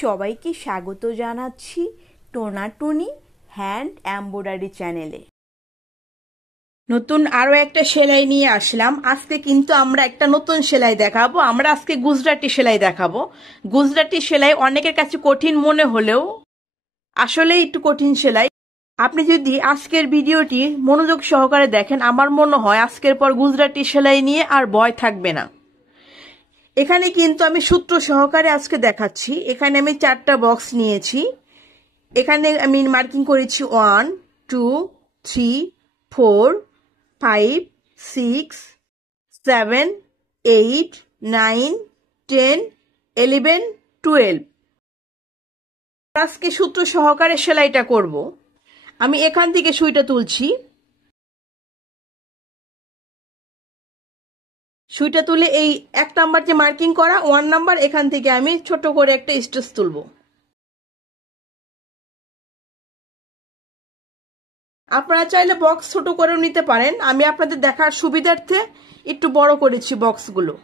সবাইকে স্বাগত জানাচ্ছি টোনাটুনি হ্যান্ড এমব্রয়ডারি চ্যানেলে। নতুন আরো একটা সেলাই নিয়ে আসলাম। আজকে কিন্তু আমরা একটা নতুন সেলাই দেখাবো। আমরা আজকে গুজরাটি সেলাই দেখাবো। গুজরাটি সেলাই অনেকের কাছে কঠিন মনে হলেও আসলে একটু কঠিন সেলাই। আপনি যদি আজকের ভিডিওটি মনোযোগ সহকারে দেখেন, আমার মনে হয় আজকের পর গুজরাটি সেলাই নিয়ে আর ভয় থাকবে না। এখানে কিন্তু আমি সূত্র সহকারে আজকে দেখাচ্ছি। এখানে আমি 4টা বক্স নিয়েছি। এখানে আমি মার্কিং করেছি 1 2 3 4 5 6 7 8 9 10 11 12। আজকে সূত্র সহকারে সেলাইটা করব। আমি এখান থেকে সুইটা তুলছি। সুইটা তুলে এই 1 নাম্বার যে মার্কিং করা 1 নাম্বার, এখান থেকে আমি ছোট করে একটা স্টিচ তুলব। আপনারা চাইলে বক্স ছোট করেও নিতে পারেন। আমি আপনাদের দেখার সুবিধার্থে একটু বড় করেছি বক্সগুলো।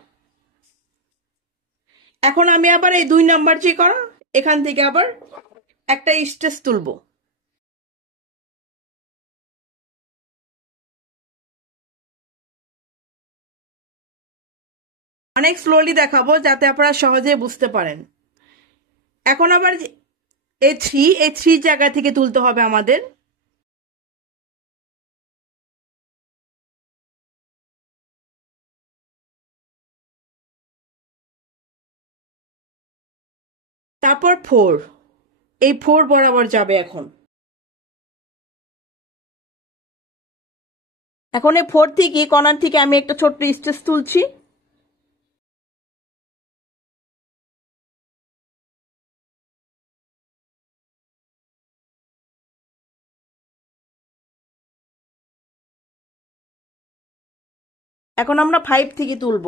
এখন আমি আবার এই 2 নাম্বার যে করা, এখান থেকে আবার একটা স্টিচ তুলব। অনেক স্লোলি দেখাবো যাতে আপনারা সহজে বুঝতে পারেন। এখন আবার এই 3 জায়গা থেকে তুলতে হবে আমাদের। তারপর 4, এই 4 বরাবর যাবে। এখন এই 4 থেকে কর্নার থেকে আমি একটা ছোট্ট স্টিচ তুলছি। এখন আমরা 5 থেকে তুলব।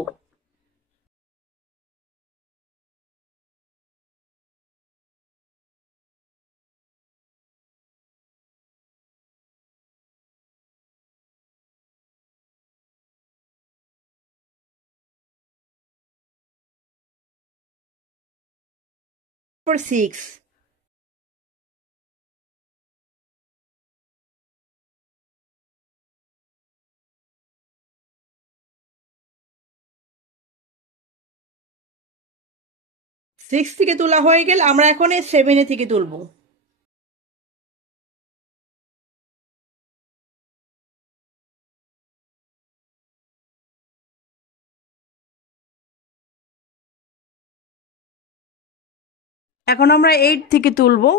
তারপর 6, থেকে তোলা হয়ে গেল। আমরা এখন 7 থেকে তুলবো। এখন আমরা 8 থেকে তুলবো।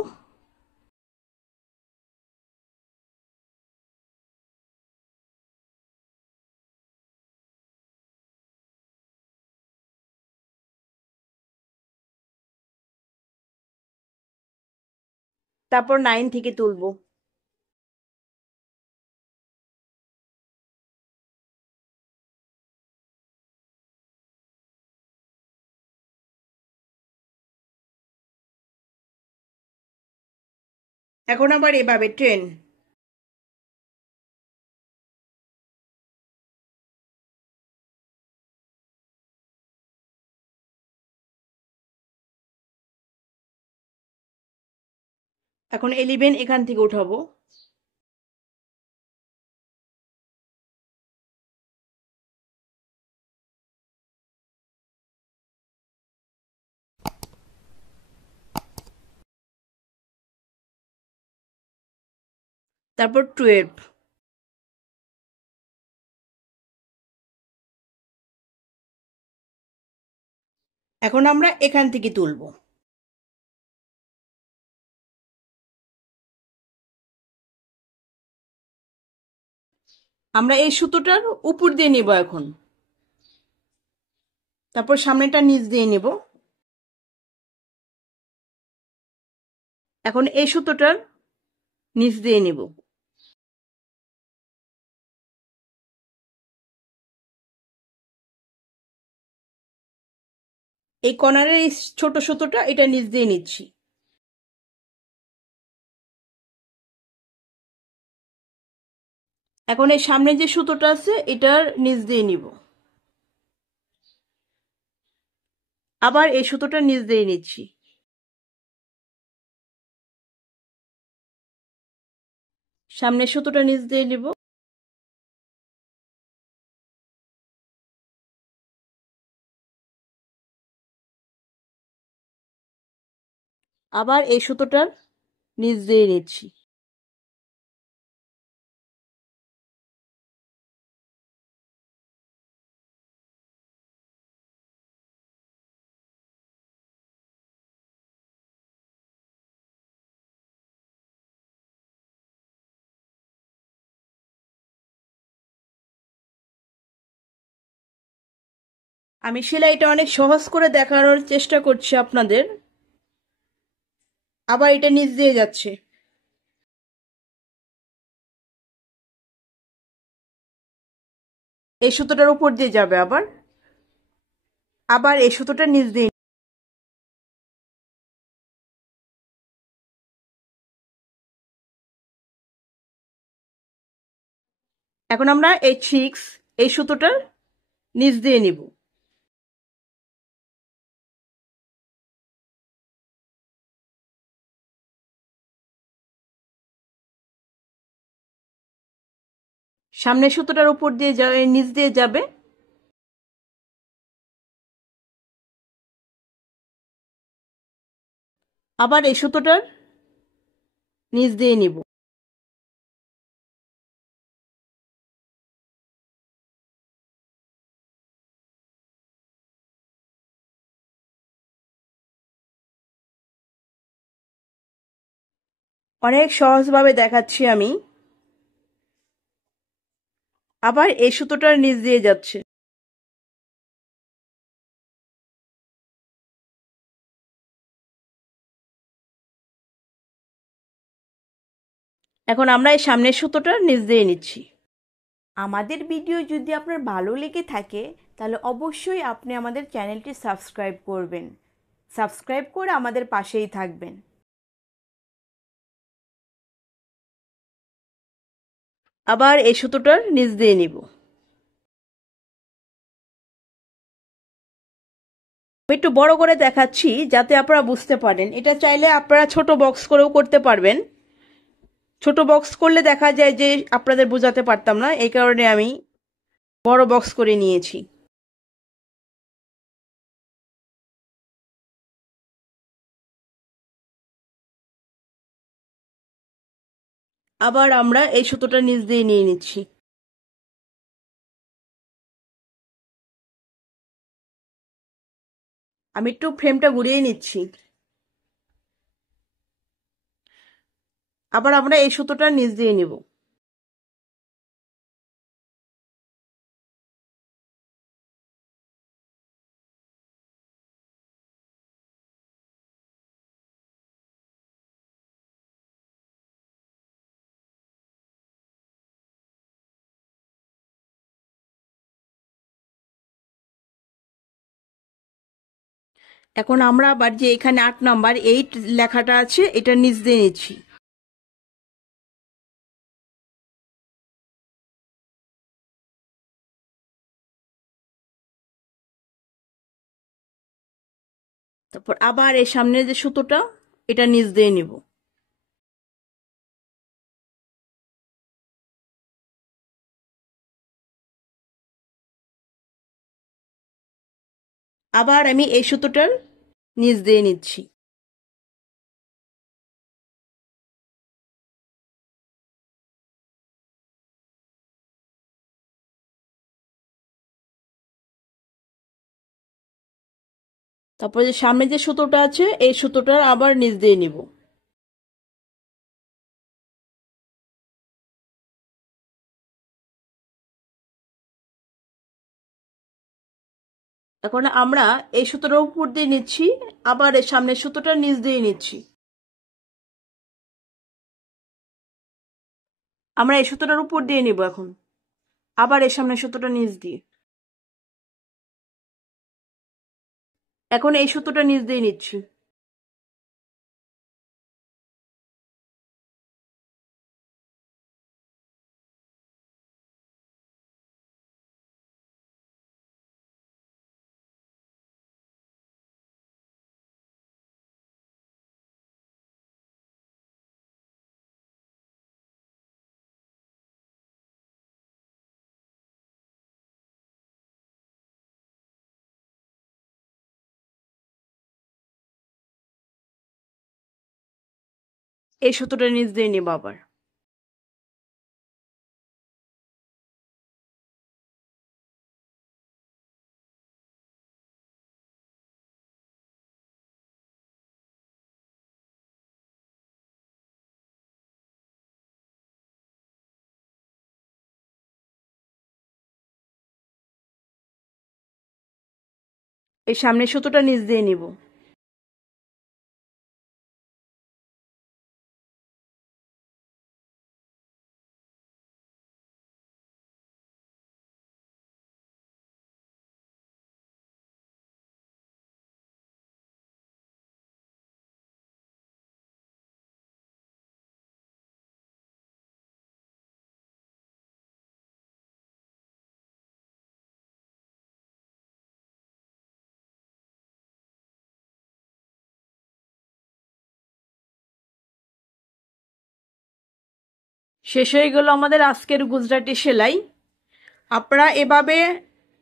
তারপর 9 থেকে তুলবো। এখন আবার এভাবে 10। এখন 11 এখান থেকে উঠাবো। তারপর 12। এখন আমরা এখান থেকে তুলবো। আমরা এই সুতোটার উপর দিয়ে নিব এখন। তারপর সামনেটা নিচ দিয়ে নিব। এখন এই সুতোটার নিচ দিয়ে নিব। এই কর্নারের এই ছোট সুতোটা এটা নিচ দিয়ে নিচ্ছি। এখন এই সামনে যে সুতোটা আছে এটার নিচ দিয়ে নিব। আবার এই সুতোটা নিচ দিয়ে নিচ্ছি। সামনের সুতোটা নিচ দিয়ে নিব। আবার এই সুতোটার নিচ দিয়ে নিচ্ছি। আমি সেলাইটা অনেক সহজ করে দেখানোর চেষ্টা করছি আপনাদের। আবার এটা নিচ দিয়ে যাচ্ছে, এই সুতোটার উপর দিয়ে যাবে, আবার আবার এই সুতোটা নিচ দিয়ে। এখন আমরা এই এই সুতোটার নিচ দিয়ে নিব। সামনের সুতোটার উপর দিয়ে যাবে, নিচ দিয়ে যাবে। আবার এই সুতোটার নিচ দিয়ে নিব। অনেক সহজভাবে দেখাচ্ছি আমি। আবার এই সুতোটার নিচ দিয়ে যাচ্ছে। এখন আমরা এই সামনের সুতোটার নিচ দিয়ে নিচ্ছি। আমাদের ভিডিও যদি আপনার ভালো লেগে থাকে তাহলে অবশ্যই আপনি আমাদের চ্যানেলটি সাবস্ক্রাইব করবেন। সাবস্ক্রাইব করে আমাদের পাশেই থাকবেন। আবার এই সুতোটার নিচ দিয়ে নিব। আমি একটু বড় করে দেখাচ্ছি যাতে আপনারা বুঝতে পারেন। এটা চাইলে আপনারা ছোট বক্স করেও করতে পারবেন। ছোট বক্স করলে দেখা যায় যে আপনাদের বোঝাতে পারতাম না, এই কারণে আমি বড় বক্স করে নিয়েছি। আবার আমরা এই সুতোটা নিচ দিয়ে নিয়ে নিচ্ছি। আমি একটু ফ্রেমটা ঘুরিয়ে নিচ্ছি। আবার আমরা এই সুতোটা নিচ দিয়ে নিব। এখন আমরা আবার যে এখানে 8 নাম্বার 8 লেখাটা আছে এটা নিচ দিয়ে নিচ্ছি। তারপর আবার এই সামনের যে সুতোটা এটা নিচ দিয়ে নিব। আবার আমি এই সুতোটার নিচ দিয়ে নিচ্ছি। তারপর যে সামনে যে সুতোটা আছে এই সুতোটার আবার নিচ দিয়ে নিব। এখন আমরা এই সুতোটার উপর দিয়ে নিচ্ছি, আবার এই সামনের সুতোটা নিচ দিয়ে নিচ্ছি। আমরা এই সুতোটার উপর দিয়ে নিব এখন, আবার এই সামনের সুতোটা নিচ দিয়ে। এখন এই সুতোটা নিচ দিয়ে নিচ্ছি। এই সুতোটা নিচ দিয়ে নিব আবার। এই সামনের সুতোটা নিচ দিয়ে নিব। শেষ হয়ে গেল আমাদের আজকের গুজরাটি সেলাই। আপনারা এভাবে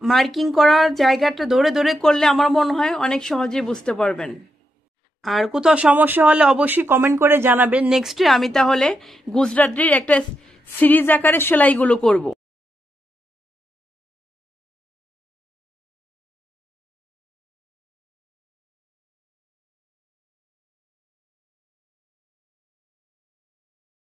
মার্কিং করার জায়গাটা ধরে ধরে করলে আমার মনে হয় অনেক সহজেই বুঝতে পারবেন। আর কোথাও সমস্যা হলে অবশ্যই কমেন্ট করে জানাবেন। নেক্সটে আমি তাহলে গুজরাটির একটা সিরিজ আকারে সেলাইগুলো করব।